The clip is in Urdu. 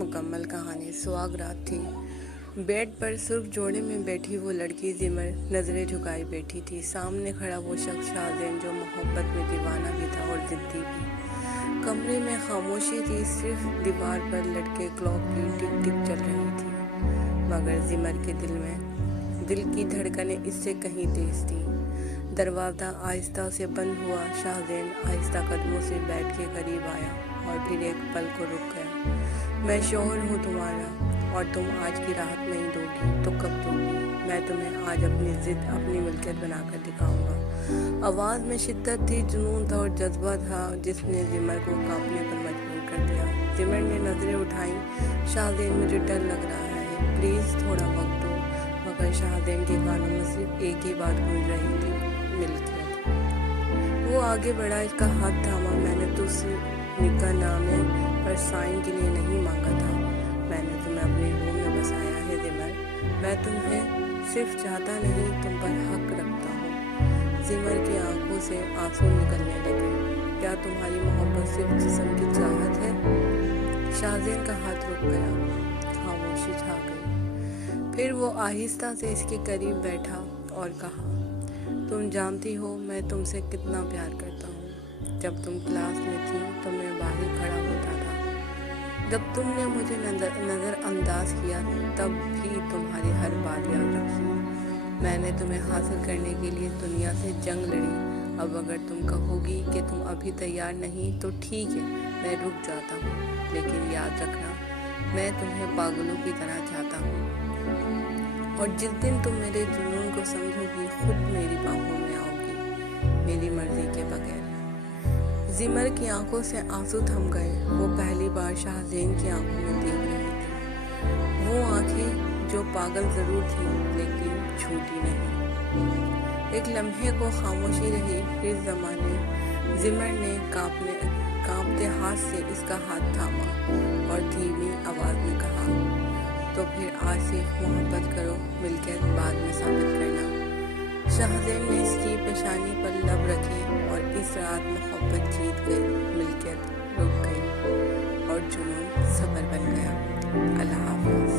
مکمل کہانی سہاگ رات تھی۔ بیڈ پر سرخ جوڑے میں بیٹھی وہ لڑکی زمر نظریں جھکائے بیٹھی تھی۔ سامنے کھڑا وہ شخص شاہزین جو محبت میں دیوانہ بھی تھا اور ضدی بھی۔ کمرے میں خاموشی تھی، صرف دیوار پر لٹکے کلاک کی ٹک ٹک چل رہی تھی، مگر زمر کے دل کی دھڑکنیں اس سے کہیں تیز تھیں۔ دروازہ آہستہ سے بند ہوا۔ شاہزین آہستہ قدموں سے بیڈ کے قریب آیا اور پھر ایک پل کو رک گیا۔ میں شوہر ہوں تمہارا، اور تم آج کی راحت نہیں دو گی تو کب دو گی؟ میں تمہیں آج اپنی ضد اپنی ملکیت بنا کر دکھاؤں گا۔ آواز میں شدت تھی، جنون تھا اور جذبہ تھا جس نے زمر کو کانپنے پر مجبور کر دیا۔ زمر نے نظریں اٹھائیں۔ شاہزین مجھے ڈر لگ رہا ہے، پلیز تھوڑا وقت دو۔ مگر شاہزین کے کانوں میں صرف ایک ہی بات گونج رہی تھی، ملکیت۔ وہ آگے بڑھا، اس کا ہاتھ تھاما۔ میں نے تجھ سے نکاح نامے پر سائن کے لیے نہیں مانگا تھا، میں نے تمہیں اپنے روم میں بسایا ہے زمر۔ میں تمہیں صرف چاہتا نہیں، تم پر حق رکھتا ہوں۔ زمر کی آنکھوں سے آنسو نکلنے لگے۔ کیا تمہاری محبت صرف جسم کی چاہت ہے؟ شاہزین کا ہاتھ رک گیا، خاموشی چھا گئی۔ پھر وہ آہستہ سے اس کے قریب بیٹھا اور کہا، تم جانتی ہو میں تم سے کتنا پیار کرتا ہوں۔ جب تم کلاس میں تھی تو میں باہر کھڑا ہوتا تھا، جب تم نے مجھے نظر انداز کیا تب بھی تمہاری ہر بات یاد رکھی۔ میں نے تمہیں حاصل کرنے کے لیے دنیا سے جنگ لڑی۔ اب اگر تم کہو گی کہ تم ابھی تیار نہیں تو ٹھیک ہے، میں رک جاتا ہوں، لیکن یاد رکھنا میں تمہیں پاگلوں کی طرح چاہتا ہوں، اور جس دن تم میرے جنون کو سمجھو گی خود میری باہوں میں آؤ گی، میری مرضی کے بغیر۔ زمر کی آنکھوں سے آنسو تھم گئے۔ وہ پہلی بار شاہزین کی آنکھوں میں دیکھ رہی تھی، وہ آنکھیں جو پاگل ضرور تھیں لیکن جھوٹی نہیں۔ ایک لمحے کو خاموشی رہی، پھر زمر نے کانپتے ہاتھ سے اس کا ہاتھ تھاما اور دھیمی آواز میں کہا، تو پھر آج صرف محبت کرو، ملکیت بعد میں ثابت کرنا۔ شاہزین نے اس کی پیشانی پر لب رکھے اور اس رات محبت جیت گئی، ملکیت رک گئی اور جنون صبر بن گیا۔ اللہ حافظ۔